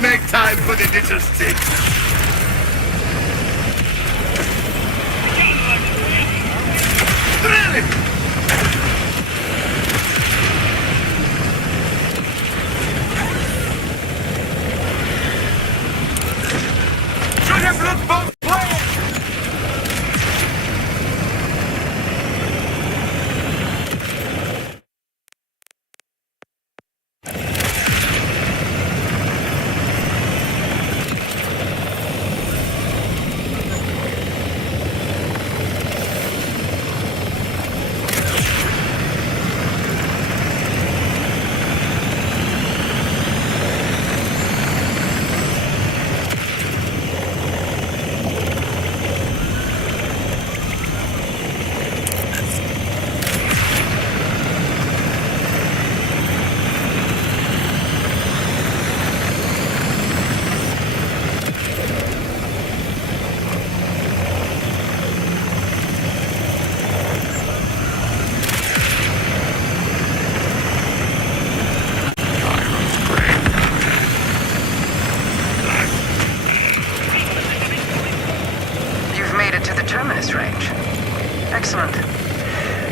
Make time for the little sticks. Really? Should have looked both ways. Terminus range. Excellent.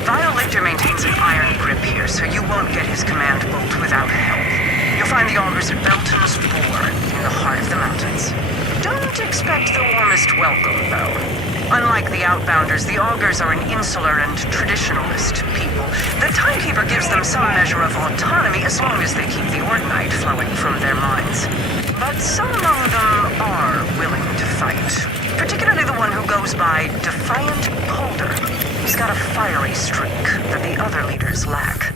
Violator maintains an iron grip here, so you won't get his command bolt without help. You'll find the augers at Belton's Boar, in the heart of the mountains. Don't expect the warmest welcome, though. Unlike the Outbounders, the augers are an insular and traditionalist people. The Timekeeper gives them some measure of autonomy as long as they keep the Ordnite flowing from their minds. But some among them are willing to fight. Particularly the one who goes by Defiant Polder. He's got a fiery streak that the other leaders lack.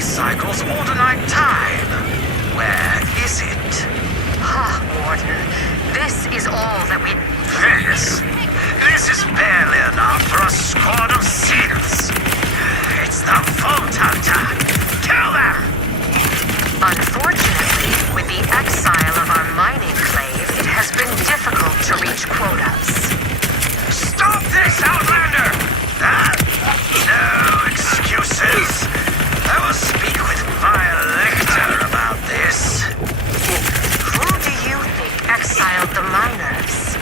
Cycle's Ordinite time. Where is it? Warden. This is all that we... This is barely enough for a squad of seals. It's the Vault Hunter. Kill them! Unfortunately, with the exile of our mining clave, it has been difficult to reach quotas. Stop this, Outlander! No excuses. I will speak with Vile Lictor about this. Who do you think exiled the miners?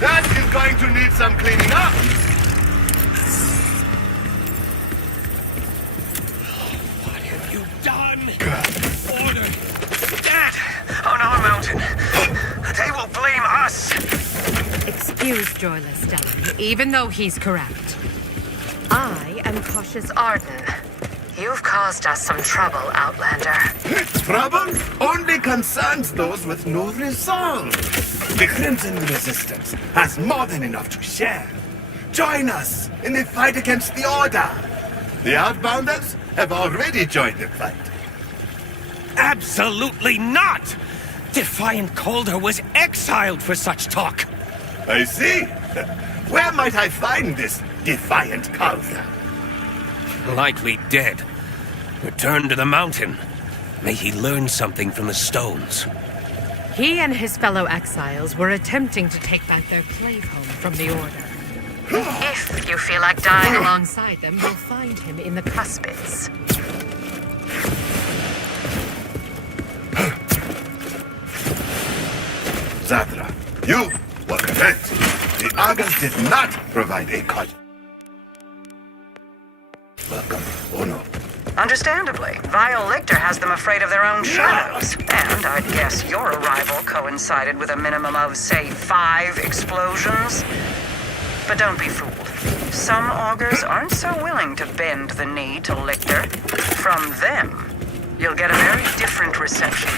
That is going to need some cleaning up. What have you done? Order! Dad! On our mountain. They will blame us. Excuse Joyless Stellan, even though he's correct. I am Cautious Arden. You've caused us some trouble, Outlander. Trouble only concerns those with no resolve. The Crimson Resistance has more than enough to share. Join us in the fight against the Order. The Outbounders have already joined the fight. Absolutely not! Defiant Calder was exiled for such talk. I see. Where might I find this defiant Calder? Likely dead. Returned to the mountain. May he learn something from the stones. He and his fellow exiles were attempting to take back their slave home from the Order. If you feel like dying along, Alongside them, you'll find him in the cuspids. Zadra, you were correct. The Argos did not provide a cut. Welcome, Ono. Understandably, Vile Lictor has them afraid of their own shadows. And I'd guess your arrival coincided with a minimum of, say, 5 explosions. But don't be fooled. Some augurs aren't so willing to bend the knee to Lictor. From them, you'll get a very different reception.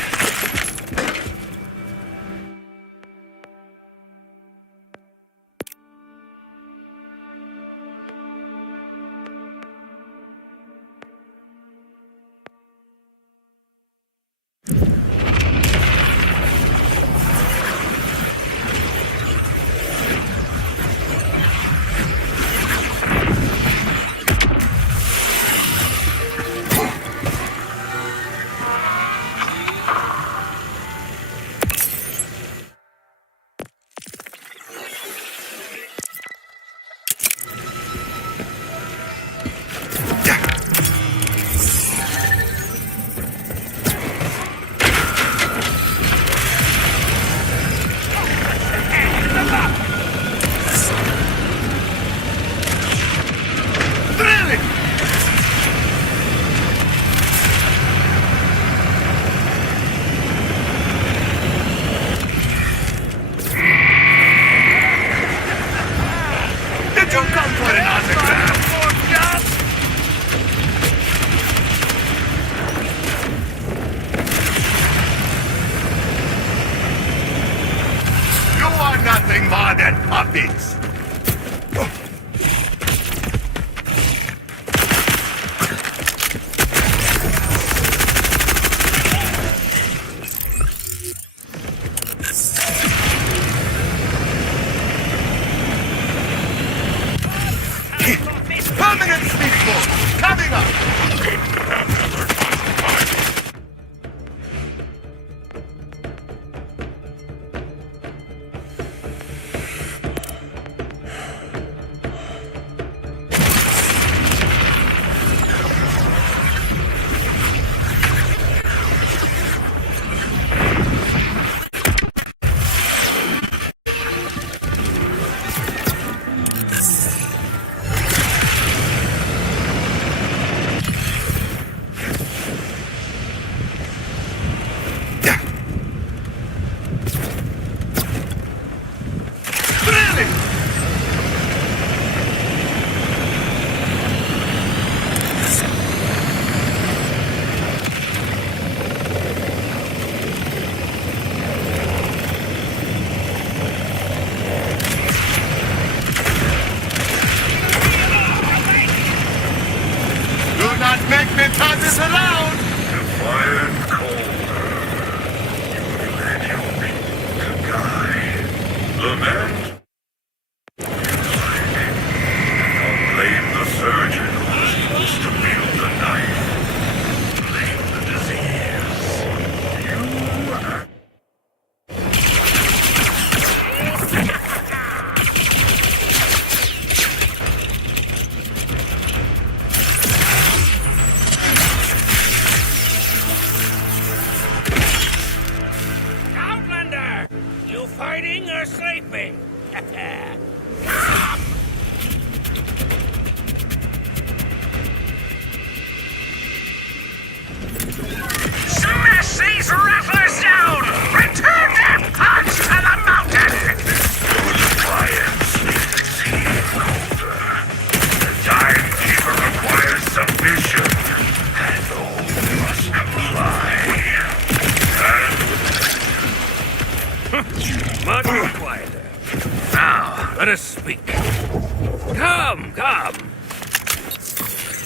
Nothing more than puppies. Permanent speed force coming up. Make me turn this around! Defiant Calder, you led your people to die. Lament? Don't blame the surgeon who was forced to wield the knife. Blame the disease. You Outlander! You fighting or sleeping? smash these rattlers down! Return their punch to the mountain! Your defiance needs to see, Calder. The Time Keeper requires submission. Let us speak. Come, come.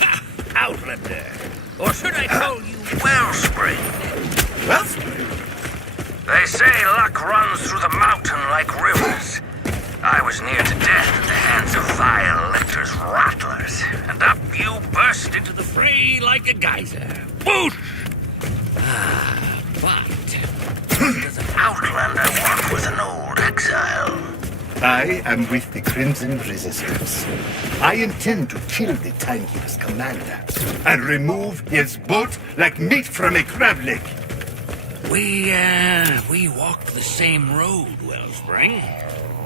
Ha! Outlander. Or should I call you Wellspring? Wellspring? They say luck runs through the mountain like rivers. I was near to death at the hands of vile lictors rattlers, and up you burst into the Fray like a geyser. Whoosh! Ah, but what does an outlander want with an old exile. I am with the Crimson Resistance. I intend to kill the Timekeeper's commander and remove his boat like meat from a crab leg. We walked the same road, Wellspring.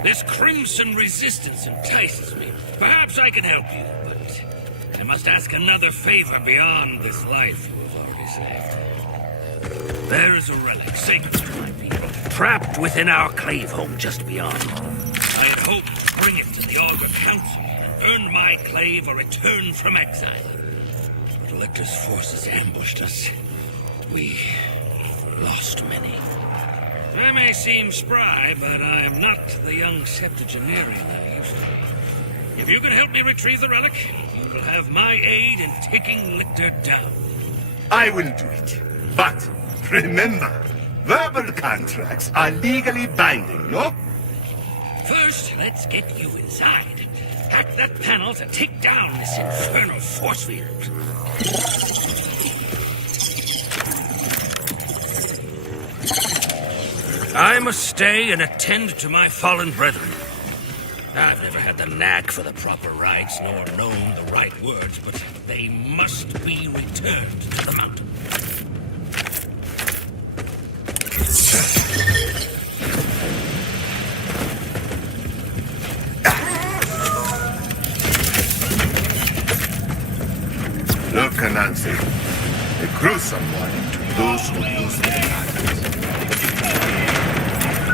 This Crimson Resistance entices me. Perhaps I can help you, but I must ask another favor beyond this life you have already saved. There is a relic sacred to my people, trapped within our clave home just beyond. I had hoped to bring it to the Augur Council and earn my clave a return from exile. But Electra's forces ambushed us. We lost many. I may seem spry, but I am not the young septuagenarian I used to be. If you can help me retrieve the relic, you will have my aid in taking Lictor down. I will do it. But remember, verbal contracts are legally binding, no? First, let's get you inside. Hack that panel to take down this infernal force field. I must stay and attend to my fallen brethren. I've never had the knack for the proper rites, nor known the right words, but they must be returned to the mountain. Look, Anansi, a gruesome warning to those who use the light.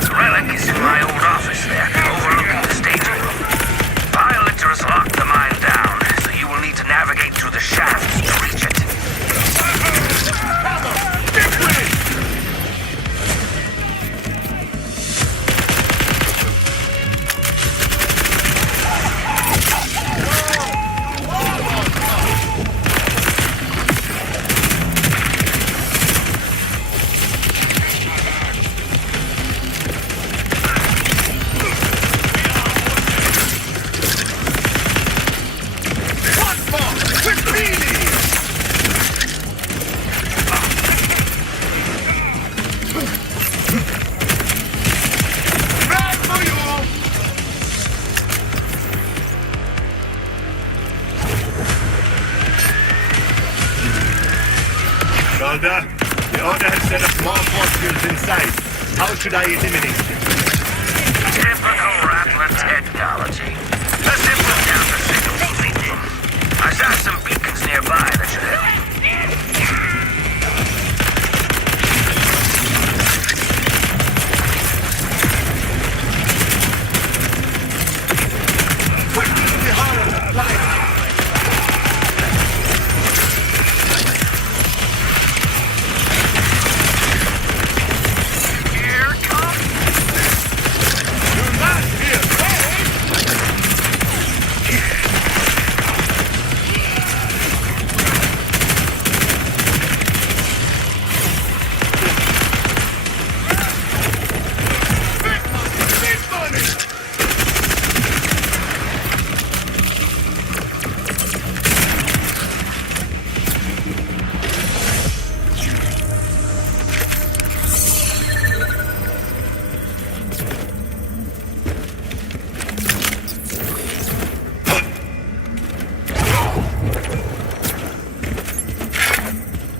The relic is in my old office there, overlooking the staging room. Vile lictors locked the mine down, so you will need to navigate through the shafts to reach it. Soldier, the Order has set up more force fields inside. How should I eliminate them? Typical Rattler technology. A simple counter signal will lead them. I saw some beacons nearby that should help.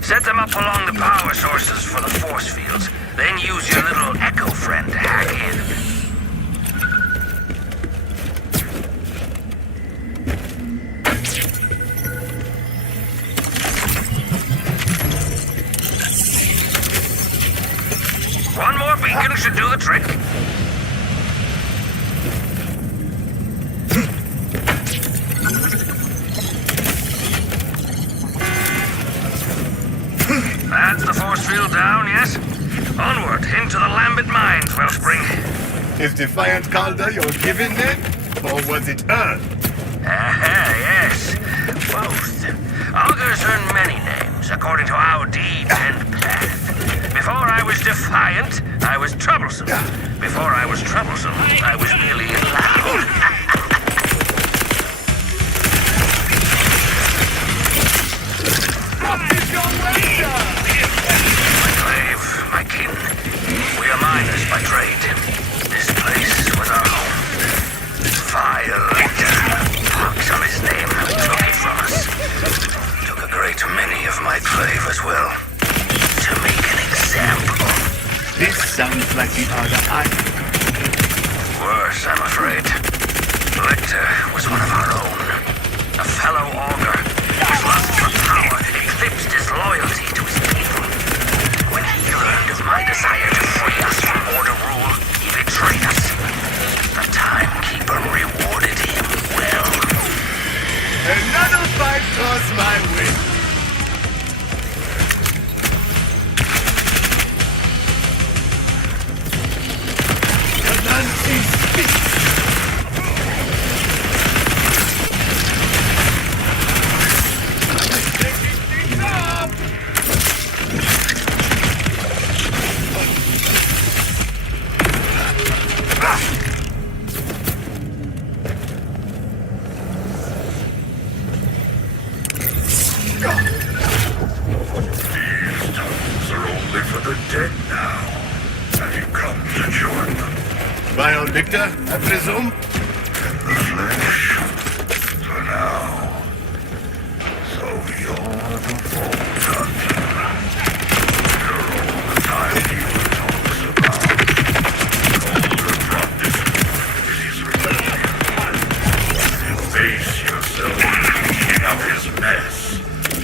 Set them up along the power sources for the force fields. Then use your little echo friend to hack in. One more beacon should do the trick. That's the force field down, yes? Onward, into the Lambent Mines, Wellspring. Is Defiant Calder your given name? Or was it earned? Yes. Both. Augurs earn many names according to our deeds and path. Before I was defiant, I was troublesome. Before I was troublesome, I was merely loud. My slave, my kin. We are miners by trade. This place was our home. Vile Lecter. Pox on his name took it from us. Took a great many of my clave as well. To make an example. This sounds like the other eye. Worse, I'm afraid. Lecter was one of our own. A fellow augur. His lust for power eclipsed his loyalty to his people. When he learned of my desire to free us from Order rule, he betrayed us. The Timekeeper rewarded him well. Another fight goes my way. Nancy speaks. Vile Victor, I presume? The flesh. For now. So you're the Vault Hunter. You're all the Timekeeper talks about. Older brought this to his rebellion. Face yourself cleaning up his mess.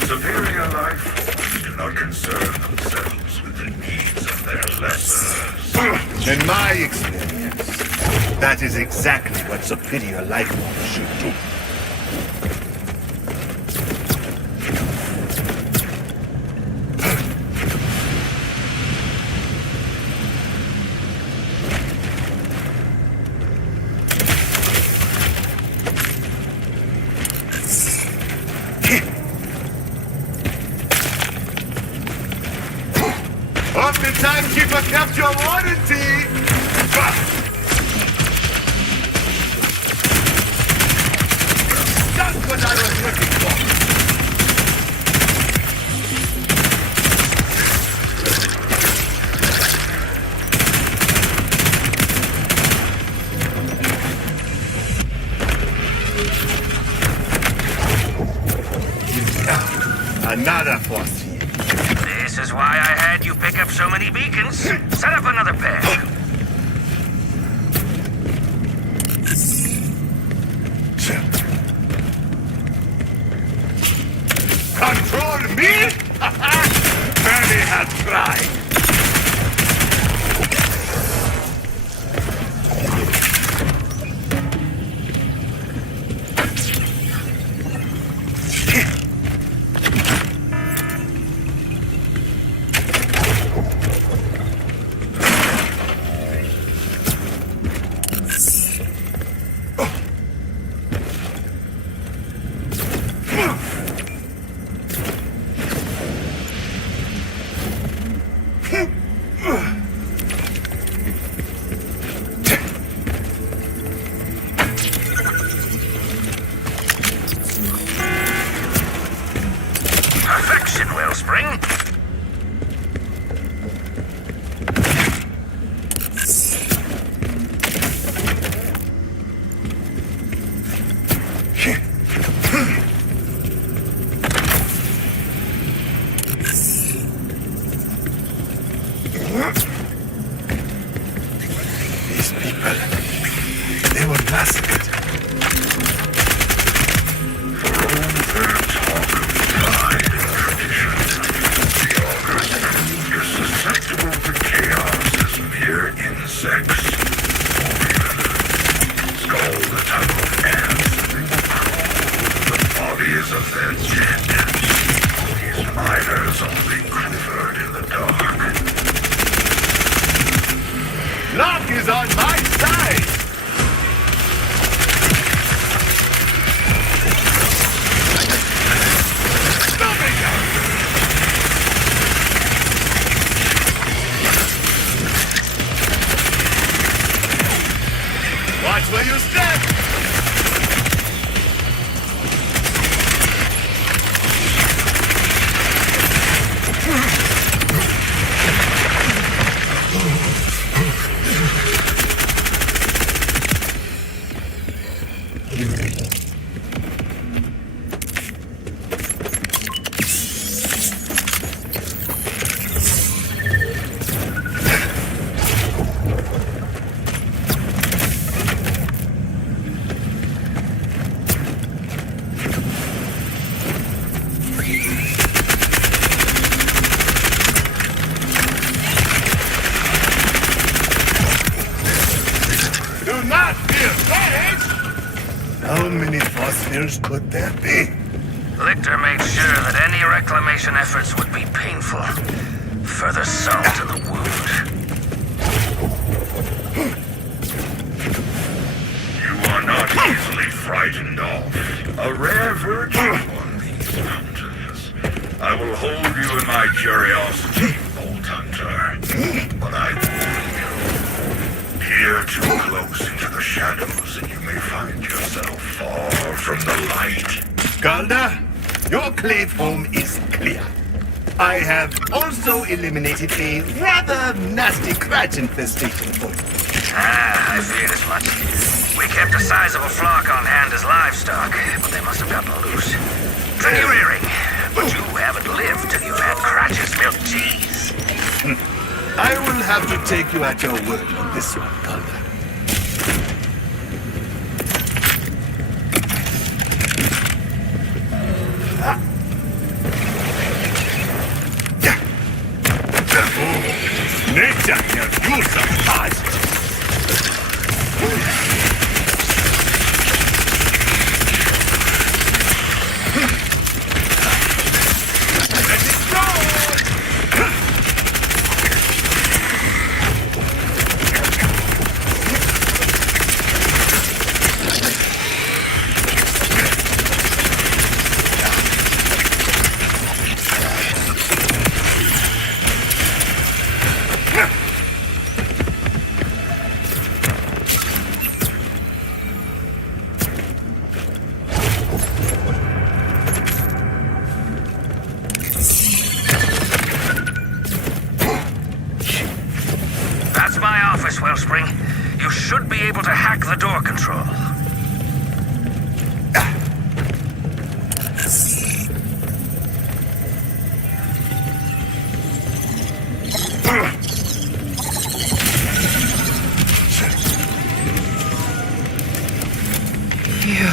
Superior life forms do not concern themselves with the needs of their lessers. In my experience, that is exactly what superior life forms should do. Hope the Timekeeper kept your warranty! That's what I was looking for! Another force here. This is why I had you pick up so many beacons. Set up another pair. Control me? Many have tried. Perfection, Wellspring. These people, they were massacred. For all their talk of pride and tradition, the How many fossils could there be? Lichter made sure that any reclamation efforts would be painful. Further salt to the wound. You are not easily frightened off. A rare virtue on these mountains. I will hold you in my curiosity, Bolt Hunter. But I warn you, peer too close into the shadows and you may find yourself far from the light. Galda, your clave home is clear. I have also eliminated a rather nasty scratch infestation for you. I feared as much. We kept a sizable flock on hand as livestock, but they must have gotten loose. Tricky rearing, but you haven't lived till you've had Cratch's milk cheese. I will have to take you at your word on this one, Galda. Nature can use some fast. Let it go! That's my office, Wellspring. You should be able to hack the door control. You,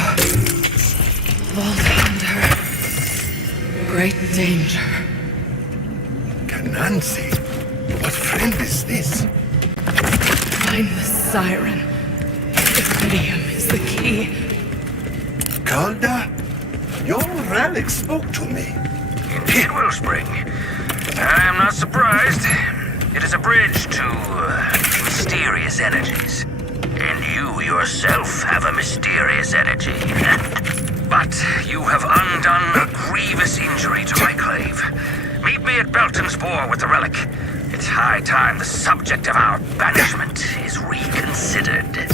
Vault Hunter. Great danger. Canansi, what friend is this? Find the siren. Iridium is the key. Galda, your relic spoke to me. Indeed, Wellspring. I am not surprised. It is a bridge to mysterious energies. And you yourself have a mysterious energy. But you have undone a grievous injury to my clave. Meet me at Belton's Boar with the relic. It's high time the subject of our banishment is reconsidered.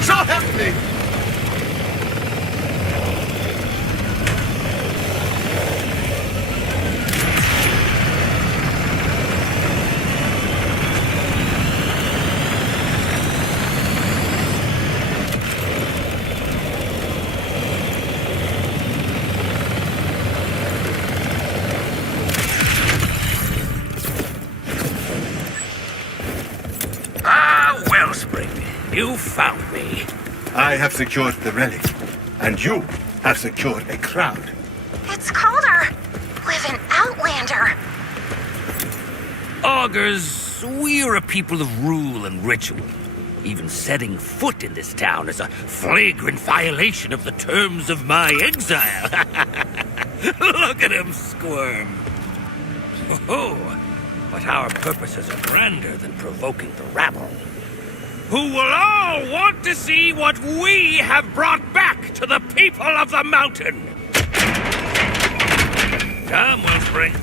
So help me! Wellspring, you found me. I have secured the relic, and you have secured a crowd. It's Calder with an Outlander. Augurs, we're a people of rule and ritual. Even setting foot in this town is a flagrant violation of the terms of my exile. Look at him squirm. Oh, but our purposes are grander than provoking the rabble, who will all want to see what we have brought back to the people of the mountain. Come, Wellspring.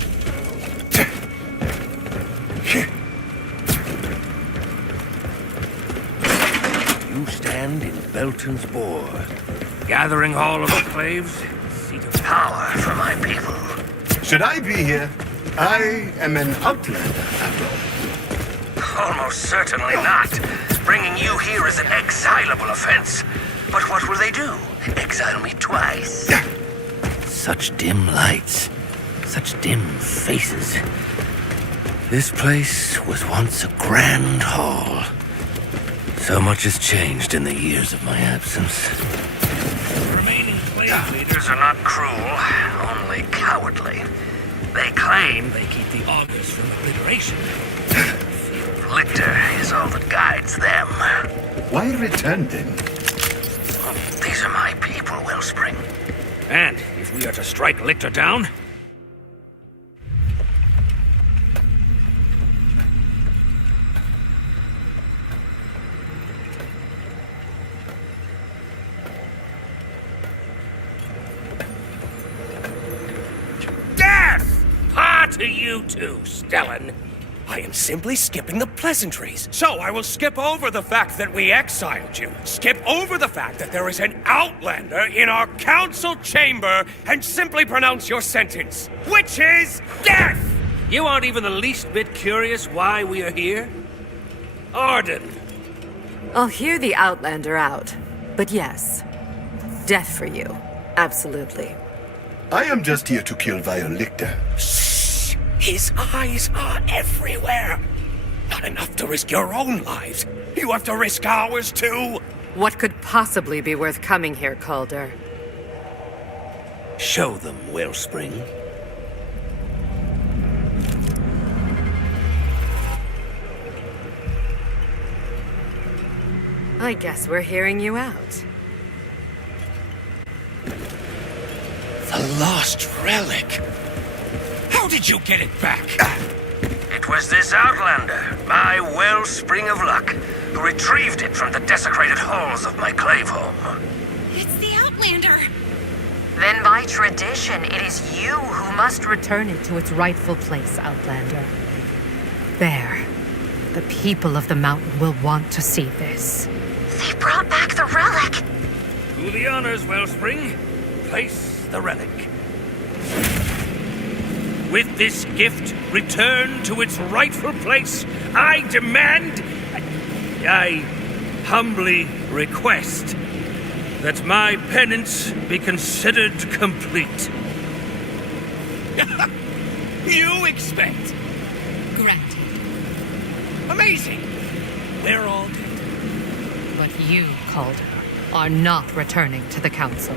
You stand in Belton's Boar, gathering all of the claves, seat of Power for my people. Should I be here? I am an outlander, after all. Almost certainly not. Bringing you here is an exilable offense. But what will they do? Exile me twice? such dim lights, such dim faces. This place was once a grand hall. So much has changed in the years of my absence. The remaining claim leaders are not cruel, only cowardly. They claim They keep the augurs from obliteration. Lictor is all that guides them. Why return then? These are my people, Wellspring. And if we are to strike Lictor down, death! Ah, to you too, Stellan. I am simply skipping the pleasantries. So I will skip over the fact that we exiled you. Skip over the fact that there is an outlander in our council chamber and simply pronounce your sentence, which is death! You aren't even the least bit curious why we are here? Arden, I'll hear the Outlander out. But yes, death for you. Absolutely. I am just here to kill Lictor. His eyes are everywhere. Not enough to risk your own lives. You have to risk ours too. What could possibly be worth coming here, Calder? show them, Wellspring. I guess we're hearing you out. The lost relic. How did you get it back? It was this outlander, my Wellspring of Luck, who retrieved it from the desecrated halls of my clave home. It's the Outlander. Then by tradition, it is you who must return it to its rightful place, Outlander. There. The people of the mountain will want to see this. They brought back the relic. Do the honors, Wellspring. Place the relic. With this gift returned to its rightful place, I demand, I humbly request that my penance be considered complete. You expect. Granted. Amazing. We're all dead. But you, Calder, are not returning to the council.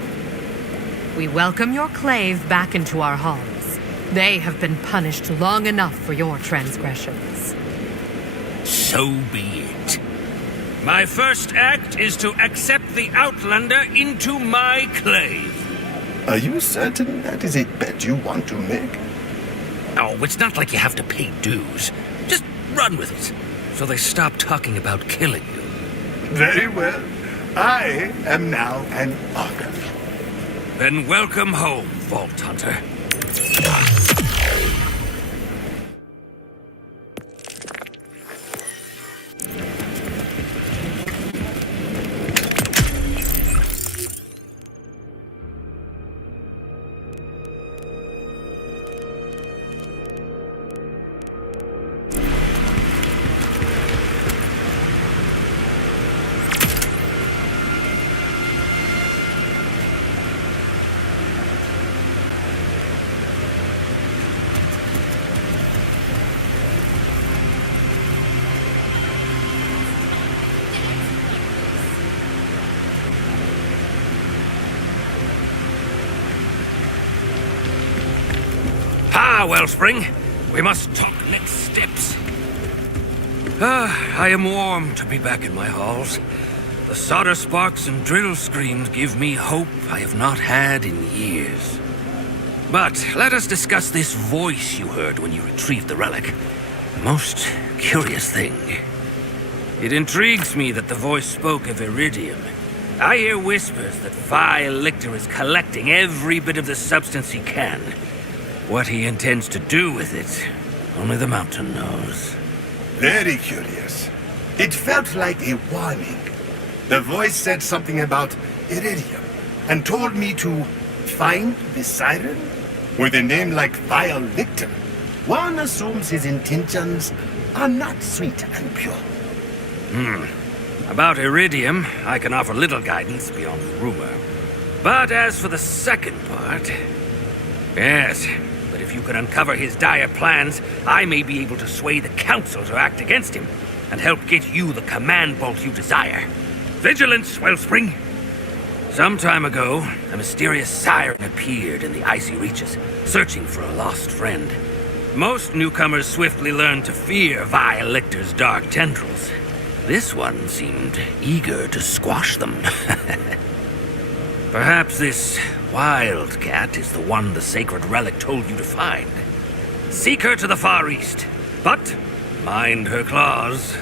We welcome your clave back into our halls. They have been punished long enough for your transgressions. So be it. My first act is to accept the Outlander into my clave. Are you certain that is a bet you want to make? Oh, it's not like you have to pay dues. Just run with it, so they stop talking about killing you. Very well. I am now an augur. Then welcome home, Vault Hunter. Wellspring. We must talk next steps. I am warm to be back in my halls. The solder sparks and drill screams give me hope I have not had in years. But let us discuss this voice you heard when you retrieved the relic. Most curious thing. It intrigues me that the voice spoke of iridium. I hear whispers that Vile Lictor is collecting every bit of the substance he can. What he intends to do with it, only the mountain knows. Very curious. It felt like a warning. The voice said something about iridium and told me to find the siren. With a name like Vile Lictor, one assumes his intentions are not sweet and pure. About iridium, I can offer little guidance beyond rumor. But as for the second part... Yes, but if you can uncover his dire plans, I may be able to sway the Council to act against him, and help get you the command bolt you desire. Vigilance, Wellspring! Some time ago, a mysterious siren appeared in the icy reaches, searching for a lost friend. Most newcomers swiftly learned to fear Vile Lictor's dark tendrils. This one seemed eager to squash them. Perhaps this wildcat is the one the sacred relic told you to find. Seek her to the far east, but mind her claws.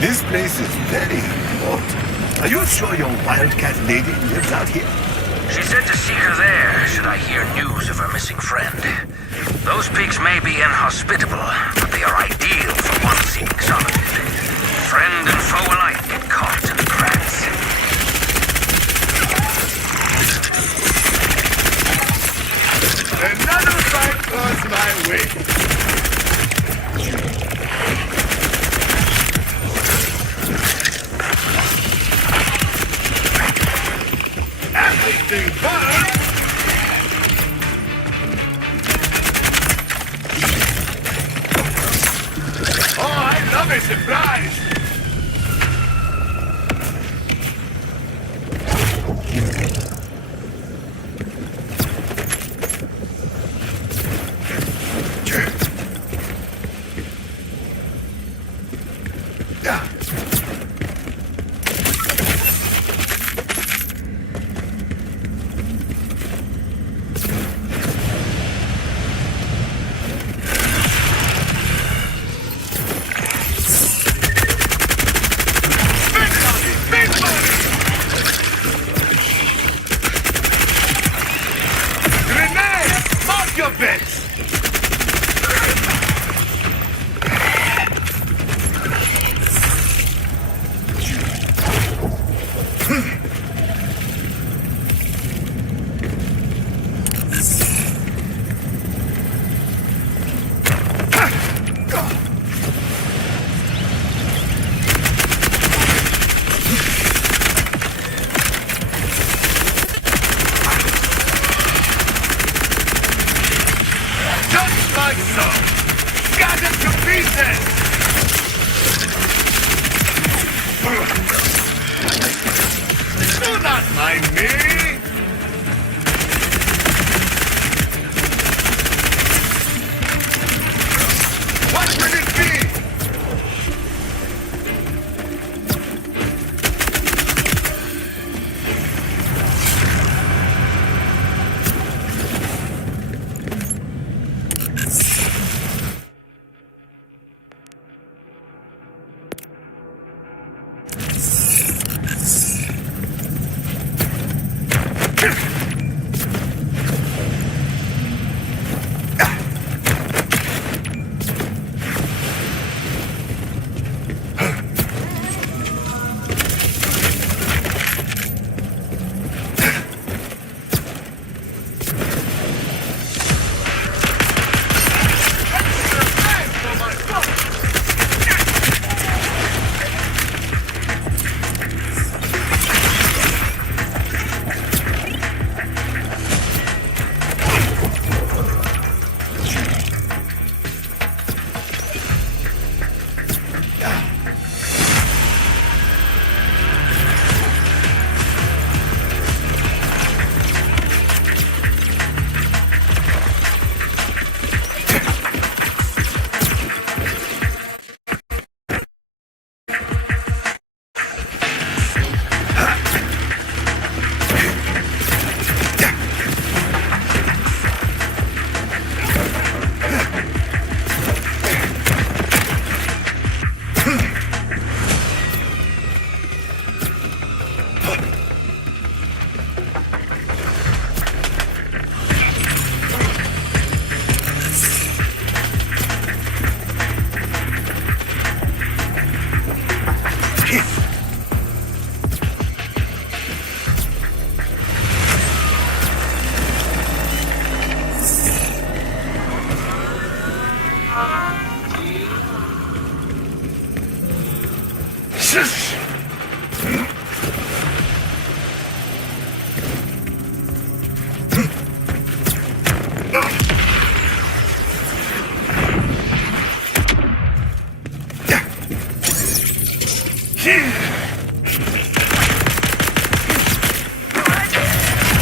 This place is very remote. Are you sure your wildcat lady lives out here? She said to seek her there, should I hear news of her missing friend. Those peaks may be inhospitable, but they are ideal for one seeking solitude. Friend and foe alike get caught in the cracks. Another fight crossed my way. Everything burns! Oh, I love a surprise!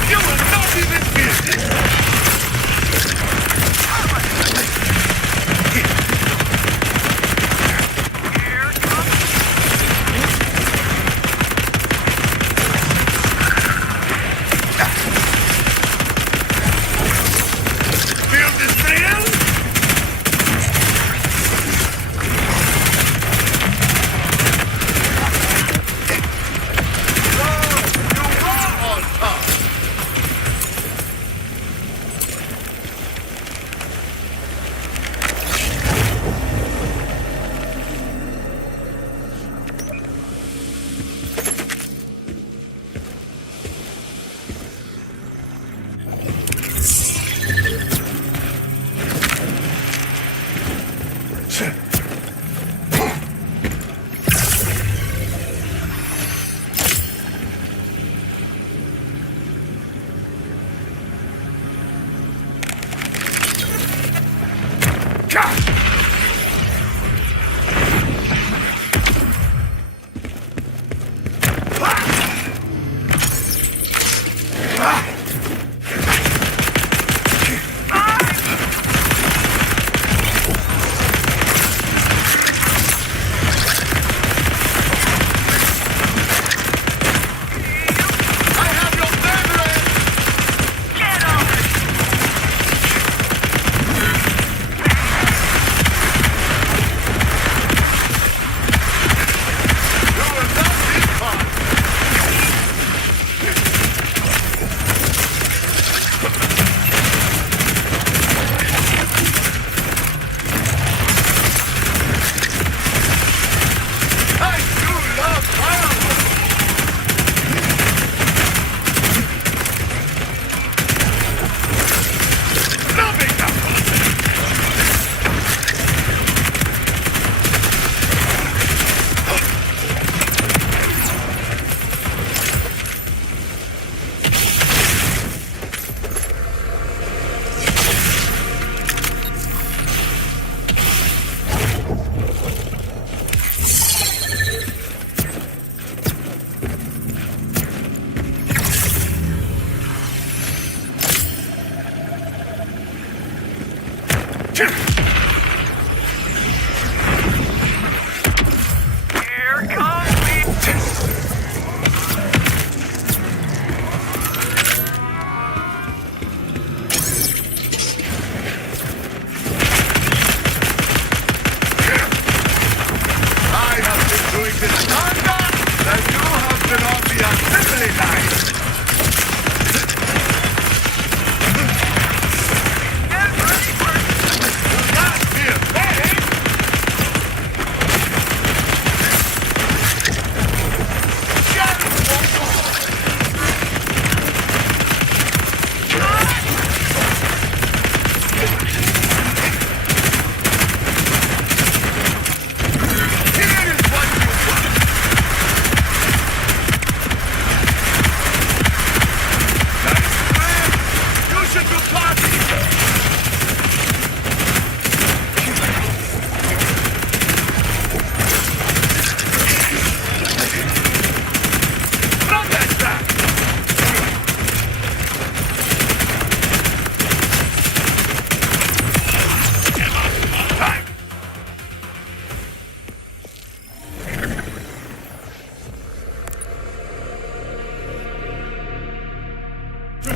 You will not even feel this! Feel this thrill? You are on top!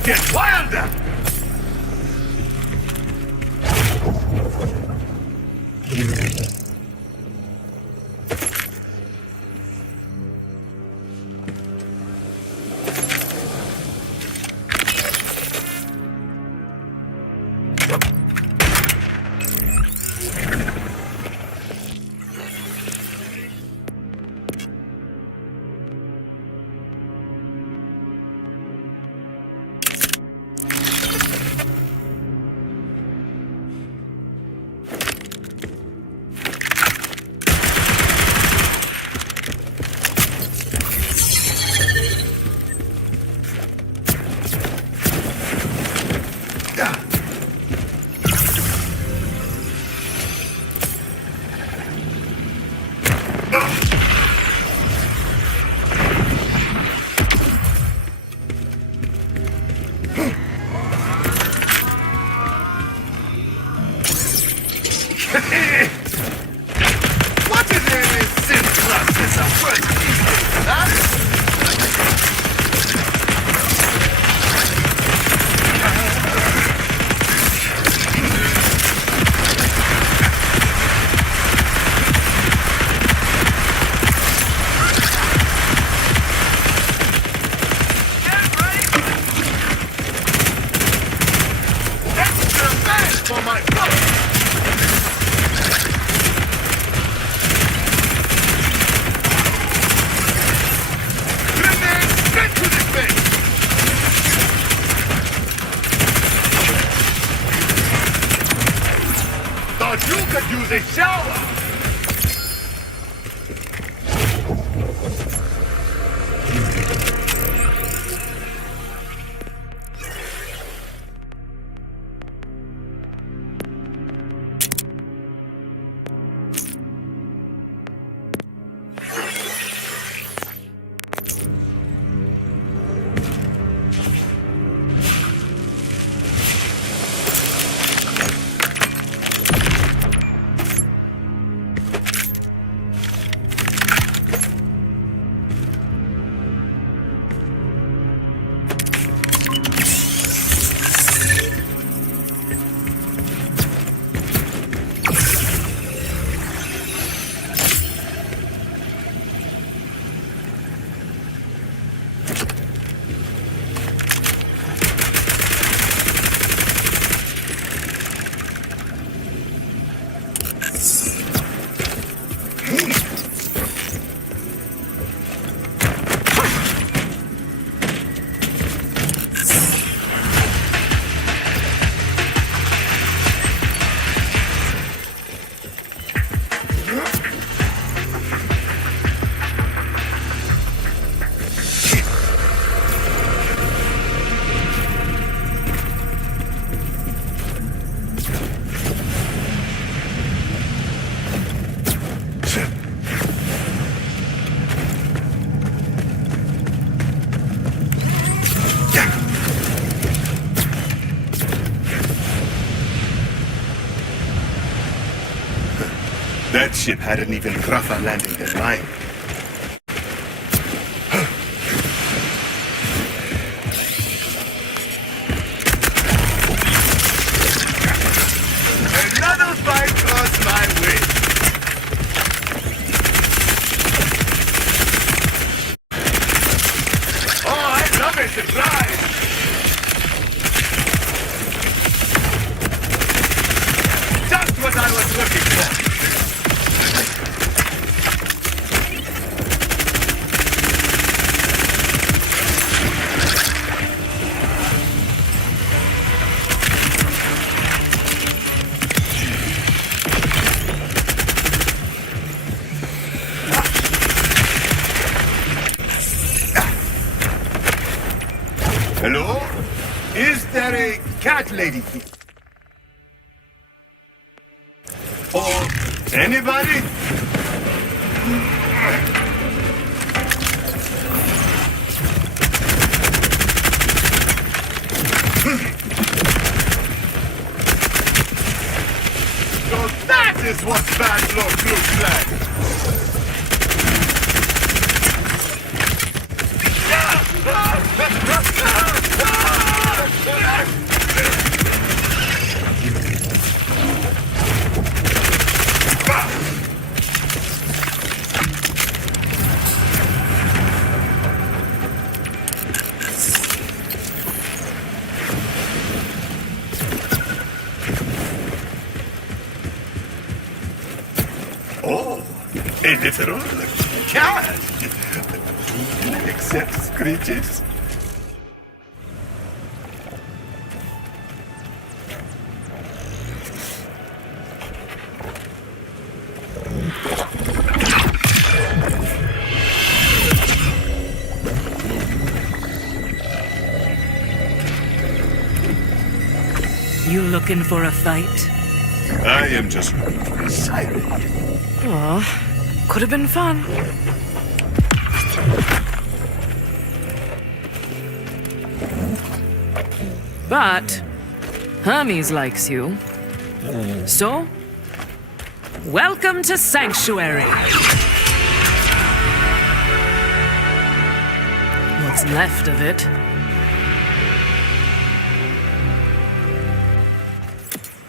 Get wilder! the shower! That ship had an even rougher landing than mine. Another fight crossed my way. Oh, I love it to drive. Just what I was looking for. Hello? Is there a cat lady here? Or anybody? So that is what bad luck looks like. Oh, a literal cat. Do you accept screeches? You looking for a fight? I am just looking for a siren. Oh, could have been fun. But Hermes likes you. So, welcome to Sanctuary. What's left of it.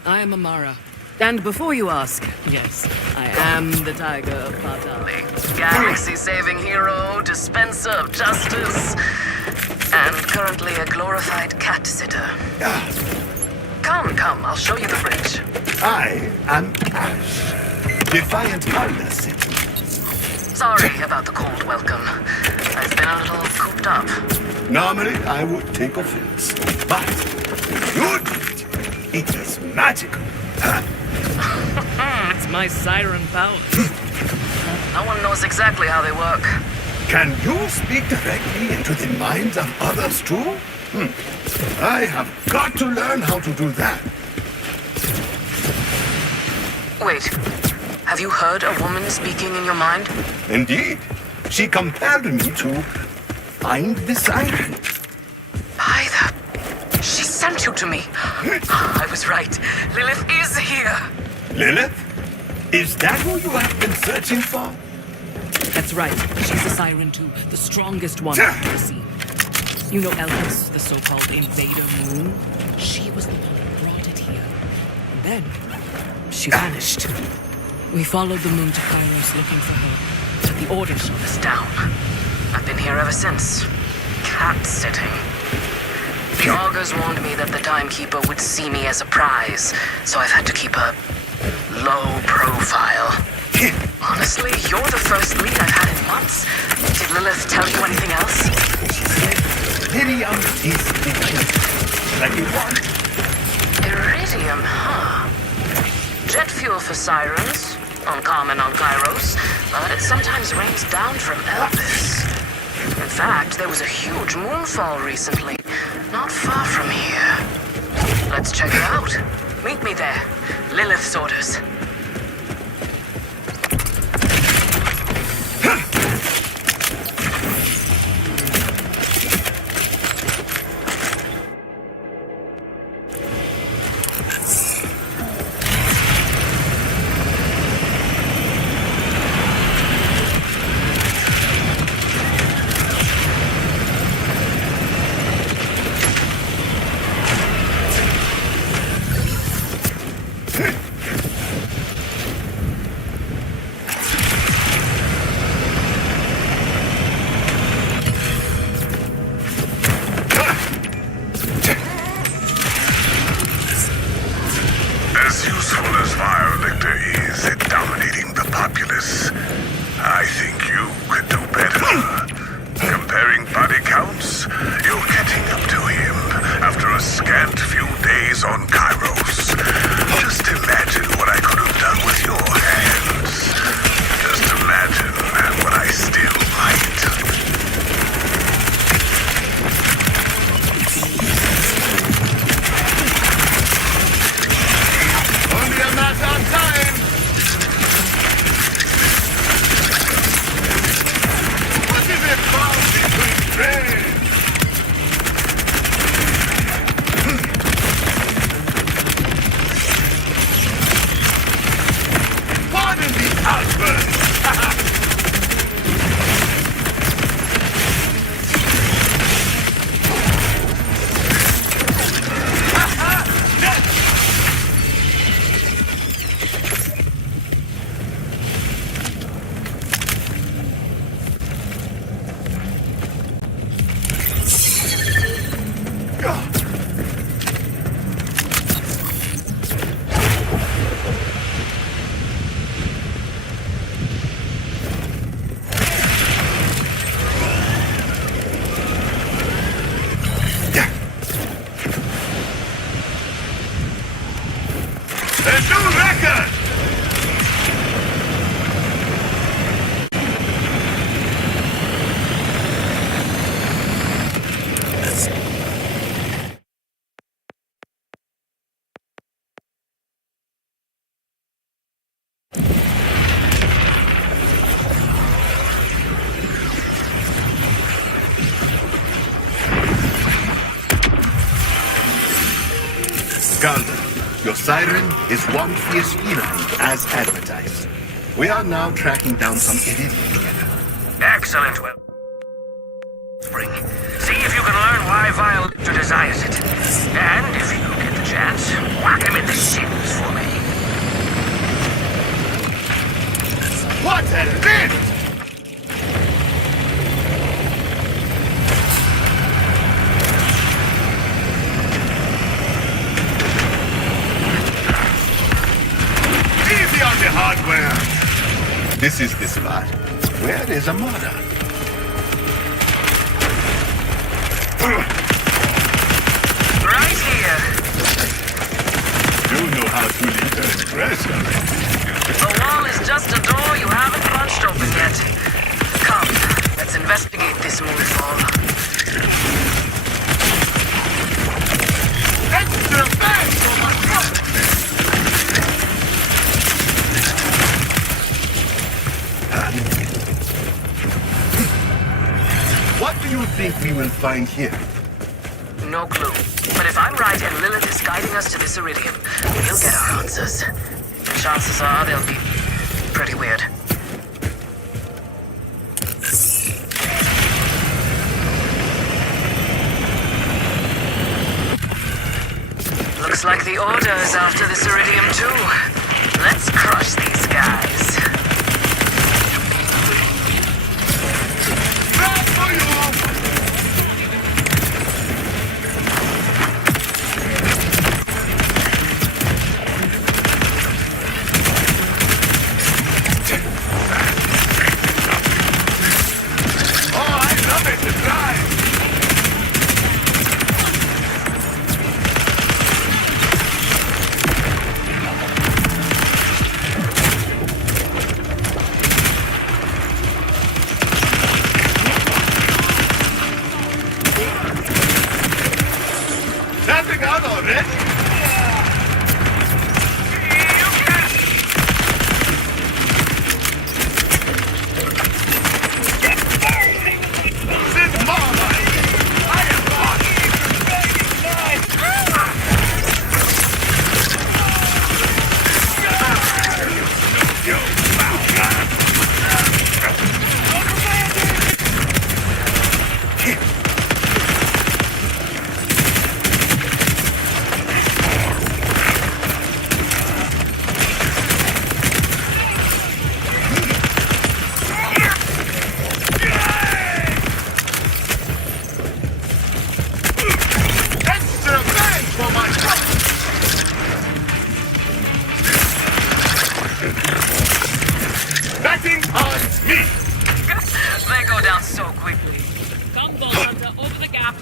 I am Amara. And before you ask, yes, I am the Tiger of Patal. Galaxy-saving hero, dispenser of justice, and currently a glorified cat sitter. Come, I'll show you the bridge. I am Ash, defiant Honda City. Sorry about the cold welcome. I've been a little cooped up. Normally, I would take offense, but you did it. It is magical. Huh? It's my siren power. No one knows exactly how they work. Can you speak directly into the minds of others too? I have got to learn how to do that. Wait, have you heard a woman speaking in your mind? Indeed. She compelled me to find the siren. By the... She sent you to me. I was right. Lilith is here. Lilith? Is that who you have been searching for? That's right. She's a siren too, the strongest one I've ever seen. You know Elvis, the so-called invader moon? She was the one who brought it here. And then, she vanished. We followed the moon to Kairos looking for her, but the order shut us down. I've been here ever since. Cat sitting. The augurs warned me that the Timekeeper would see me as a prize, so I've had to keep a low profile. Honestly, you're the first lead I've had in months. Did Lilith tell you anything else? She said, Iridium is the that you want. Iridium, huh? Jet fuel for sirens. Uncommon on Kairos, but it sometimes rains down from Elvis. In fact, there was a huge moonfall recently, not far from here. Let's check it out. Meet me there. Lilith's orders. As useful as Fire Lictor is at dominating the populace, I think you could do better. Comparing body counts, you're catching up to him after a scant few days on Kairos. Just imagine what I could have done with your hands. Just imagine what I still might. Only a matter of time. What is it found between trains? Pardon the outburst. A new record! Gandalf. Your siren is one fierce feline, as advertised. We are now tracking down some iridium together. Excellent. Well, Spring. See if you can learn why Violet desires it. And if you get the chance, whack him in the shins for me. What a lift! Easy on the hardware. This is the spot. Where is Amada? Right here. You know how to lead an impression. The smooth fall. Extra fast for my truck! What do you think we will find here? No clue. But if I'm right and Lilith is guiding us to this iridium, we'll get our answers. Chances are they'll be pretty weird. Looks like the Order is after this iridium too. Let's crush these guys. Bad for you! Tapping out already? This is more like I am lost. Extra bang for my truck! Batting on me! They go down so quickly. Come, Vault Hunter, over the gap.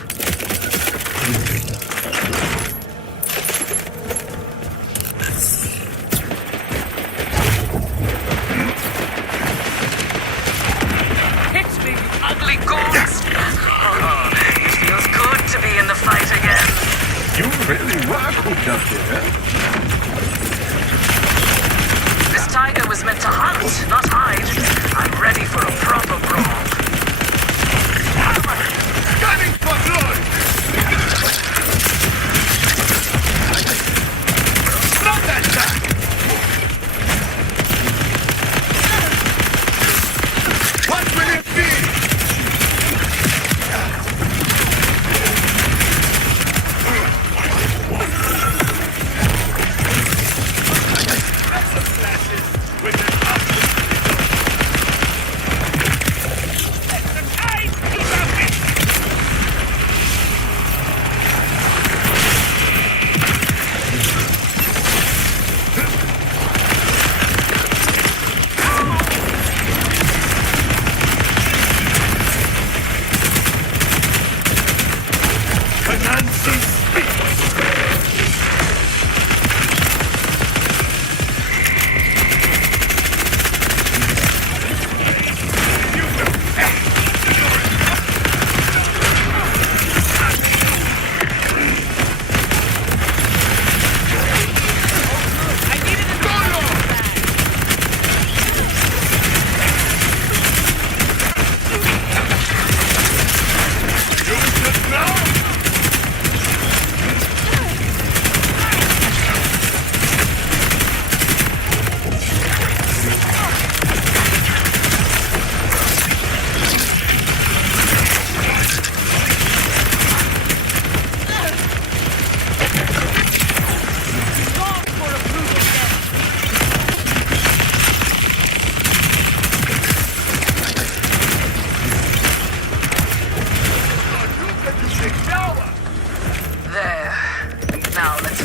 Hit me, you ugly goons! Oh, it feels good to be in the fight again. You really were cooked up there. This tiger was meant to hunt, not hide. I'm ready for a proper brawl. Gunning for blood! Not that back! What will it be?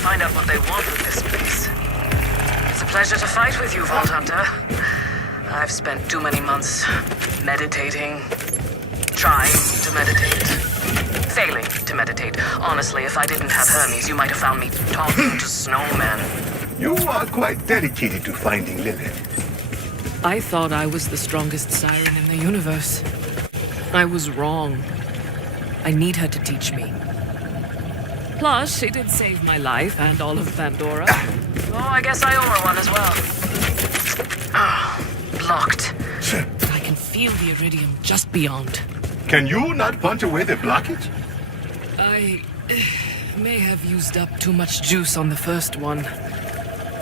find out what they want with this place. It's a pleasure to fight with you, Vault Hunter. I've spent too many months meditating, trying to meditate, failing to meditate. Honestly, if I didn't have Hermes, you might have found me talking to snowmen. You are quite dedicated to finding Lilith. I thought I was the strongest siren in the universe. I was wrong. I need her to teach me. Plus, she did save my life and all of Pandora. Oh, I guess I owe her one as well. Blocked. I can feel the iridium just beyond. Can you not punch away the blockage? I may have used up too much juice on the first one.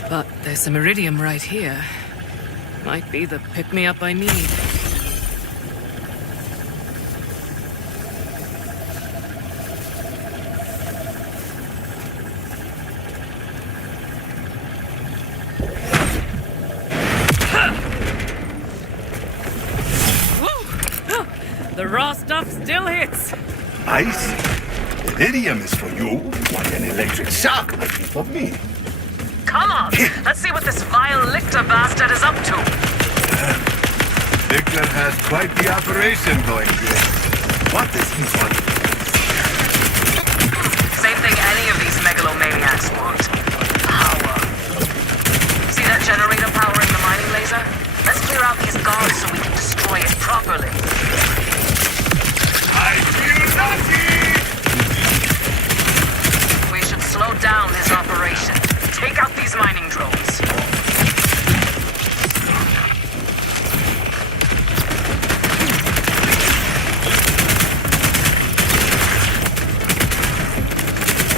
But there's some iridium right here. Might be the pick-me-up I need. The raw stuff still hits. I see. Iridium is for you, what an electric shock might be for me. Come on, let's see what this vile Lictor bastard is up to. Victor has quite the operation going here. What does he want? Same thing any of these megalomaniacs want. Power. See that generator powering the mining laser? Let's clear out these guards so we can destroy it properly. I feel lucky! We should slow down his operation. Take out these mining drones.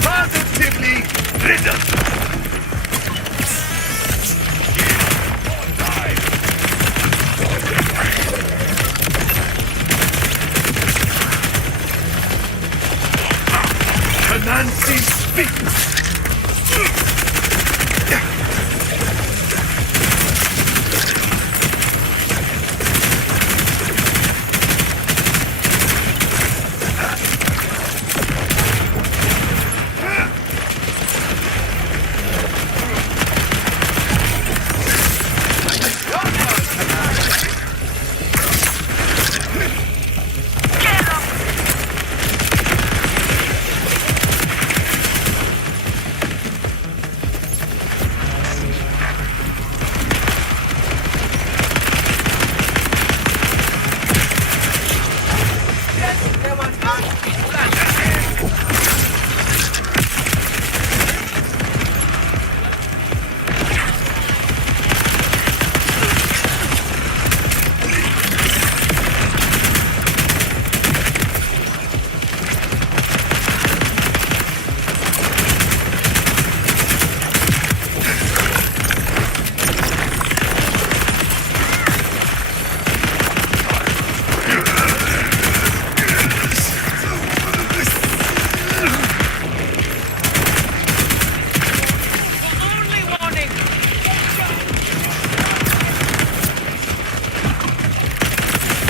Positively ridden! Nancy speaks!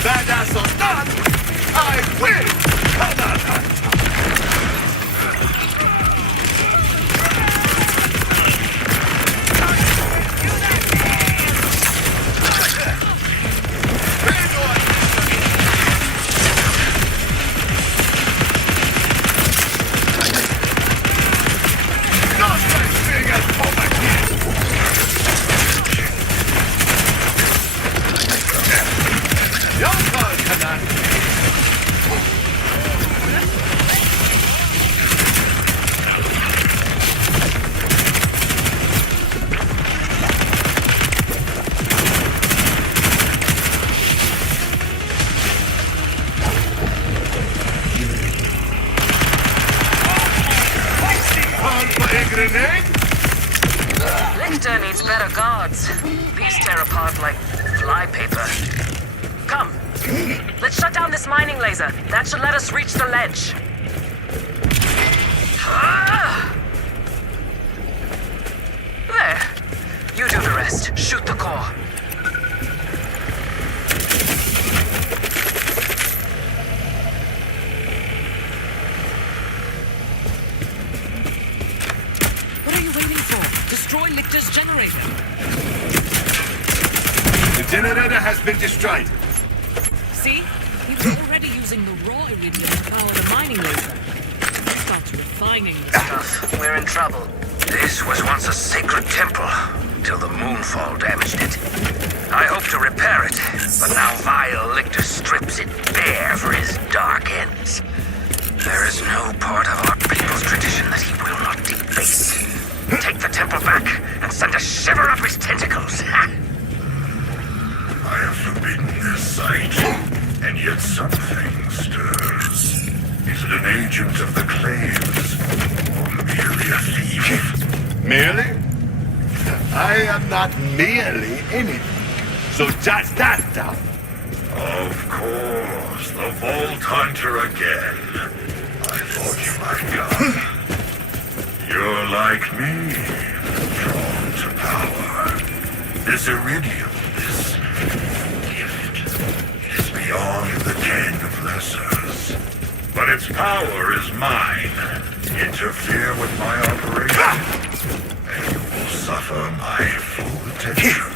Badass or not, I will! Lictor needs better guards. These tear apart like flypaper. Come, let's shut down this mining laser. That should let us reach the ledge. There. You do the rest. Shoot the core. What are you waiting for? Destroy Lictor's generator. The generator has been destroyed. See? He was already using the raw iridium to power the mining laser. He starts refining the stuff. We're in trouble. This was once a sacred temple. till the moonfall damaged it. I hope to repair it, but now vile Lictor strips it bare for his dark ends. There is no part of our people's tradition that he will not deface. Take the temple back and send a shiver up his tentacles. I have forbidden this sight, and yet something stirs. Is it an agent of the claims, or merely a thief? Merely? I am not merely anything. So just that stuff. Of course, the Vault Hunter again. I thought you might come. You're like me, drawn to power. This iridium, this gift, is beyond the ken of lessers. But its power is mine. Interfere with my operation, and you will suffer my full attention.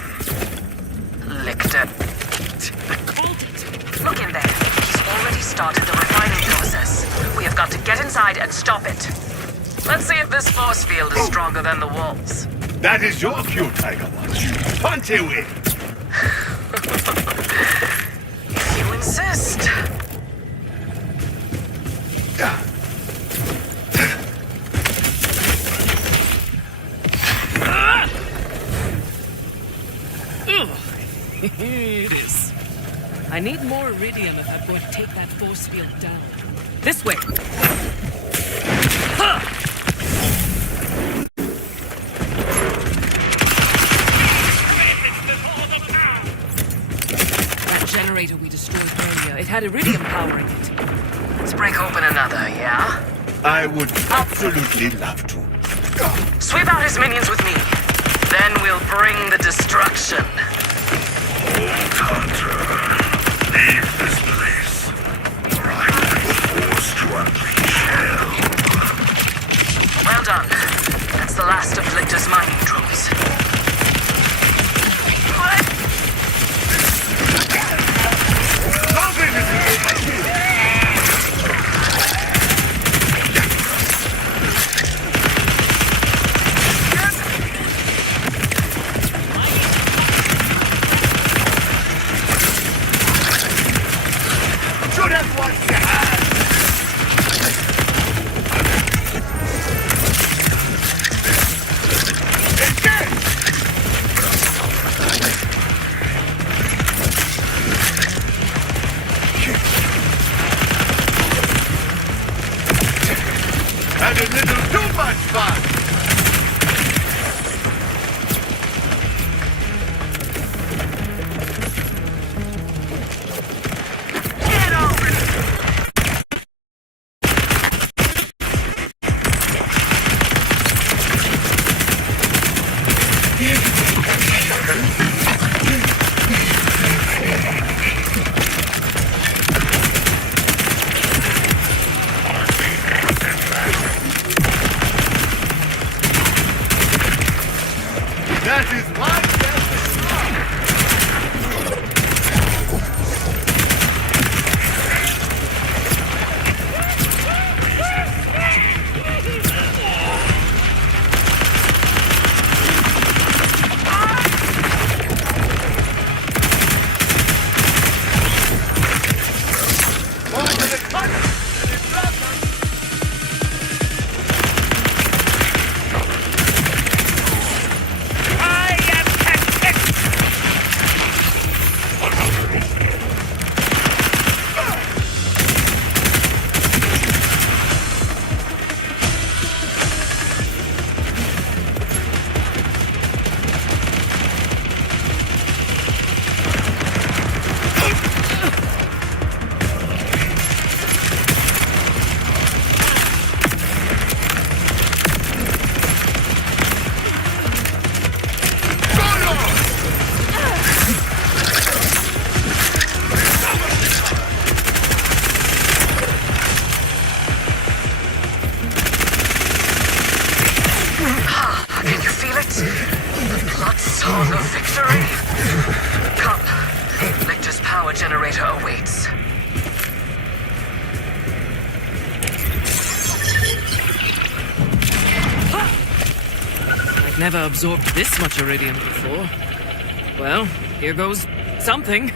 Lictor. Look in there. He's already started the refining process. We have got to get inside and stop it. Let's see if this force field is stronger than the walls. That is your cue, Tiger One. Punch him in. If you insist. It is. I need more iridium if I'm going to take that force field down. This way! Ha! That generator we destroyed earlier, it had iridium powering it. Let's break open another, yeah? I would absolutely love to. Sweep out his minions with me. Then we'll bring the destruction. Old Hunter, leave this place, or I will be forced to unleash hell. Well done. That's the last of Lictor's mining drones. What? Shoot at once, you have. Had a little too much fun. Get over it! Never absorbed this much iridium before. Well, here goes something.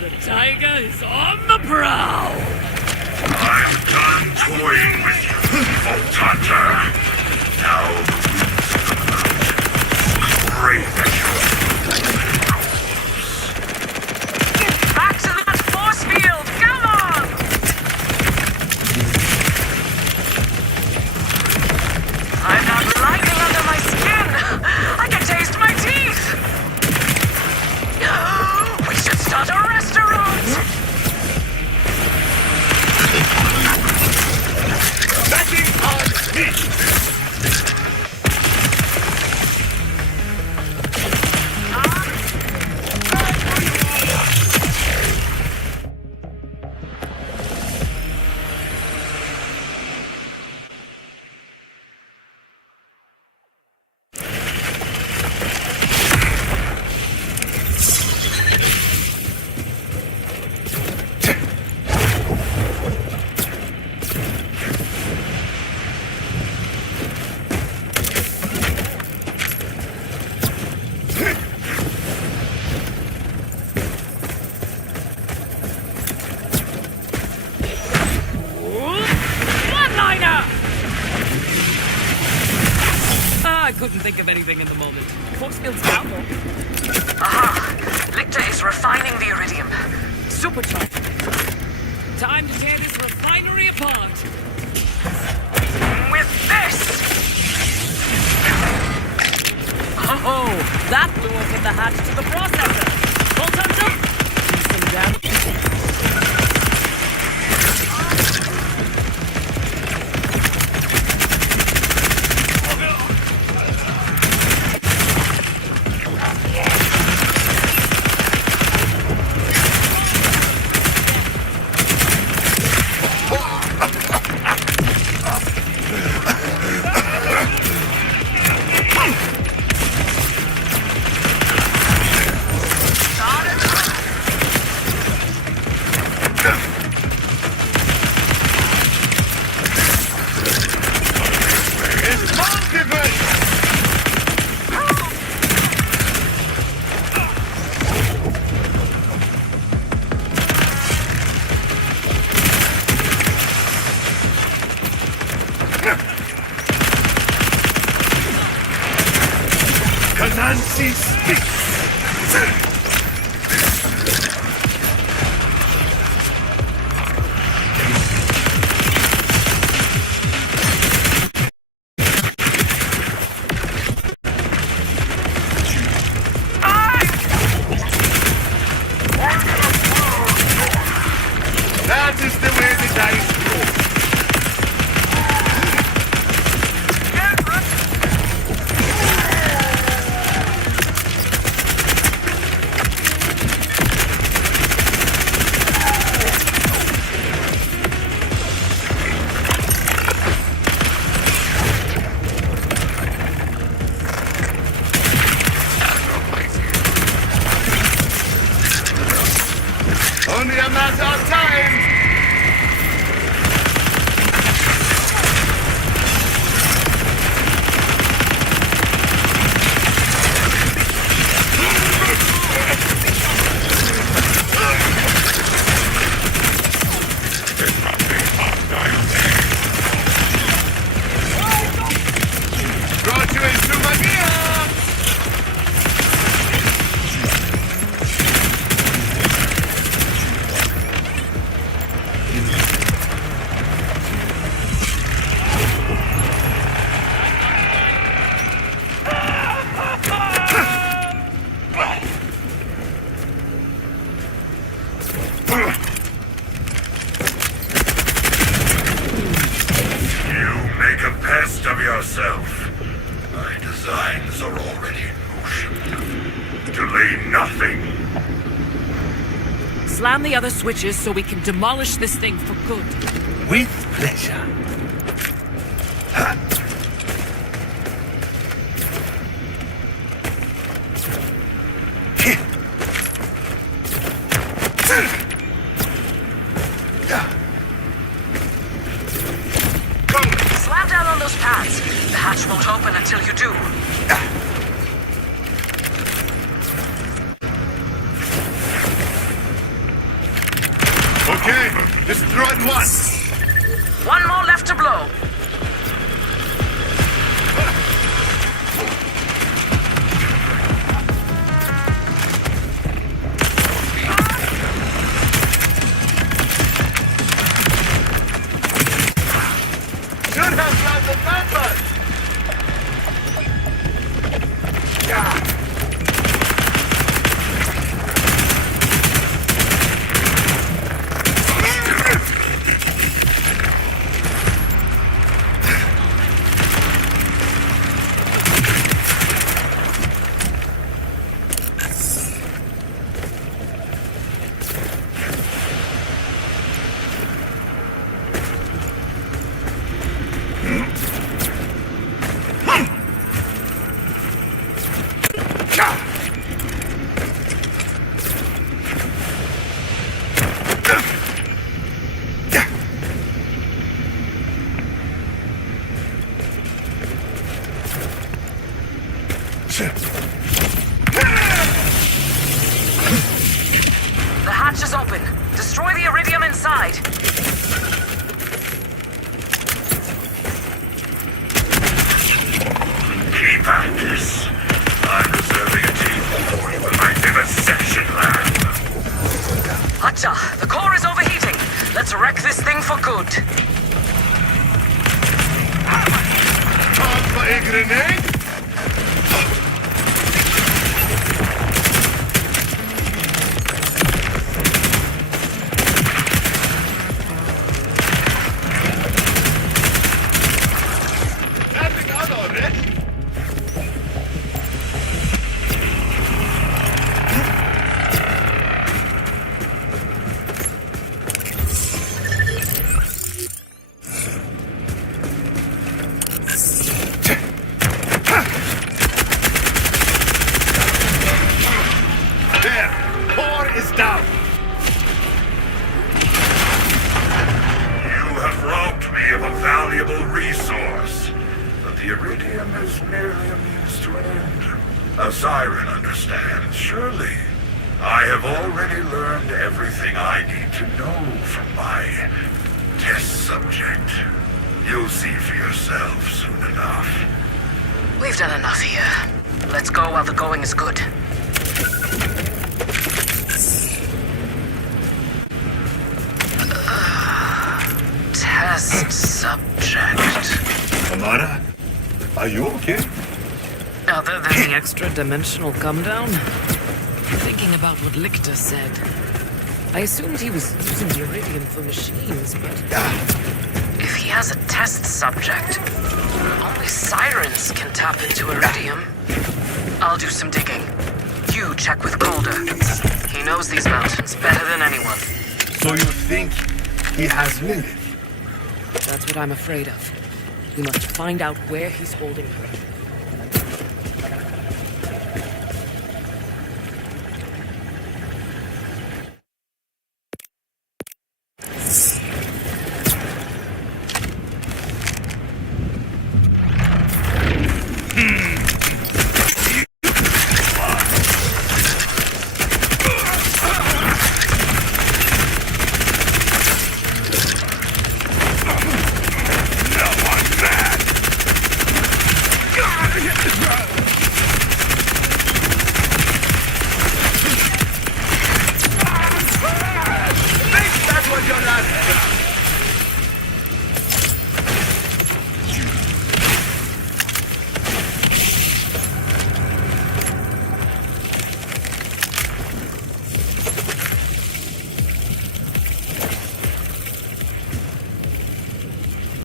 The tiger is on the prowl! I'm done toying with you, evil hunter. Now the winds of the mountain scrape at your Back to that force field! Come on! I'm not liking under my skin! I can taste my teeth! We should start a restaurant! Backing on me! One-liner! I couldn't think of anything in the moment. Force field's down though. Aha! Lictor is refining the iridium. Supercharged. Time to tear this refinery apart. With this! Oh, that blew open the hatch to the processor. Bolt hunter, do some damage. Nancy speaks! That is the way the dice roll. Only a matter of time! Brought you into my gear! Make a pest of yourself. My designs are already in motion. Delay nothing. Slam the other switches so we can demolish this thing for good. With pleasure. pads. The hatch won't open until you do. Okay, destroyed one. One more left to blow. Should have got the numbers. The hatch is open. Destroy the iridium inside. Keep at this. I'm reserving a table for you in my vivisection lab. Hacha, the core is overheating. Let's wreck this thing for good. Time for a grenade? Nothing out of it. There, core is down. You have robbed me of a valuable resource, but the iridium is merely a means to an end. A siren understands, surely. I have already learned everything I need to know from my test subject. You'll see for yourself soon enough. We've done enough here. Let's go while the going is good. Test subject. Amara, are you okay? Other than the extra-dimensional come-down? Thinking about what Lichter said. I assumed he was using the iridium for machines, but... If he has a test subject, only sirens can tap into iridium. I'll do some digging. You check with Calder. He knows these mountains better than anyone. So you think he has Lilith? That's what I'm afraid of. We must find out where he's holding her